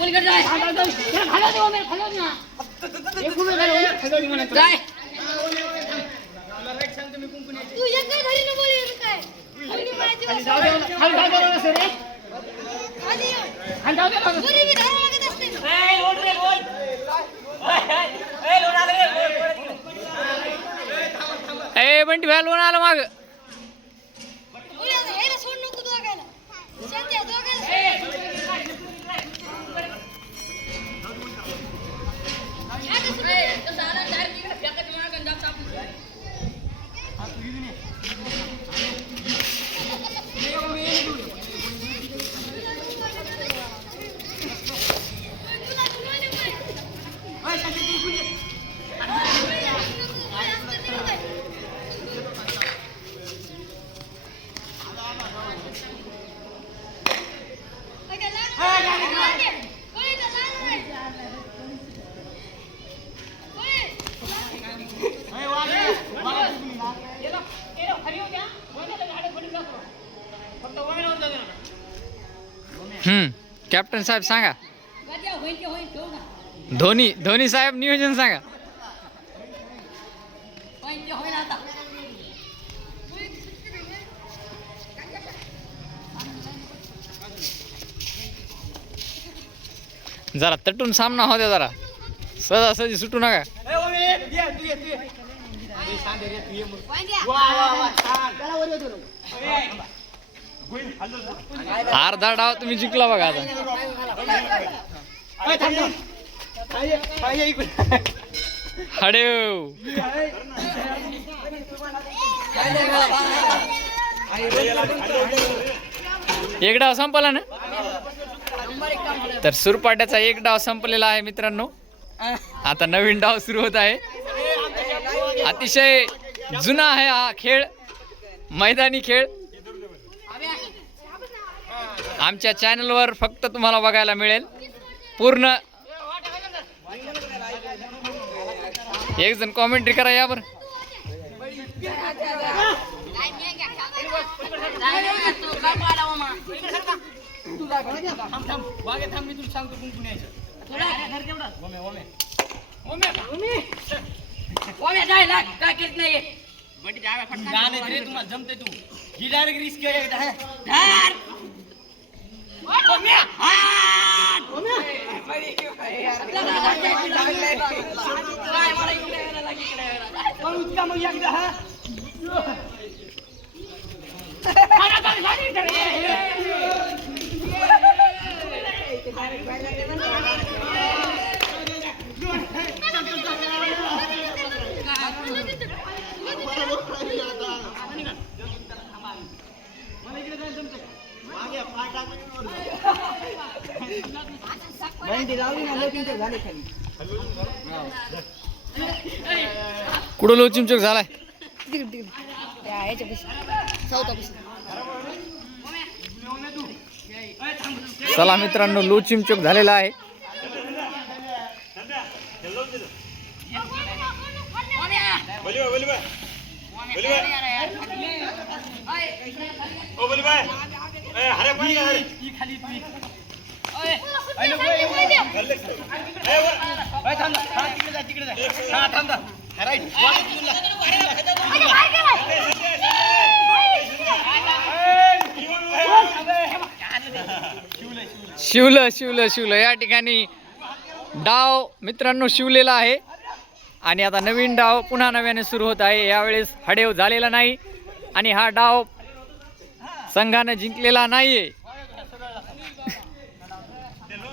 पलीकडे जाय. खाली देऊ मी खाली ना. एक उभे राहिले खाली म्हणत जाय. तू एका घरी न बोल येत काय? कोणी माझी खाली जाऊ दे खाली जाऊ दे ना सर खाली ये. खाली जाऊ दे ना घरी बी धावा लागत असते. ना. ए बंटी लोन आलं माग. Right? हम्म. कॅप्टन साहेब सांगा. धोनी धोनी साहेब नियोजन सांगा. जरा तटून सामना होत्या जरा. सहजासहजी सुटू नका. अर्धा डाव तुम्ही जिंकला बघा आता. हडेव हो. एक डाव संपला ना? तर सुरपाट्याचा एक डाव संपलेला आहे मित्रांनो. आता नवीन डाव सुरू होत आहे. अतिशय जुना आहे हा खेळ. मैदानी खेळ. आमच्या चॅनलवर फक्त तुम्हाला बघायला मिळेल. पूर्ण. एक जण कॉमेंट्री करा यावर जमते तू. ही डायरेक्ट रिस्क પણ ઉચકા મળી આવી જા હા બંધી લાવી ને લેકિન તો ગાડી ખાલી कुठं लो चिमचोक झालाय? चला मित्रांनो लो चिमचोक झालेला आहे. शिवलं शिवलं शिवलं या ठिकाणी डाव मित्रांनो शिवलेला आहे आणि आता नवीन डाव पुन्हा नव्याने सुरू होत आहे यावेळेस हडेव झालेला नाही आणि हा डाव संघानं जिंकलेला नाही आहे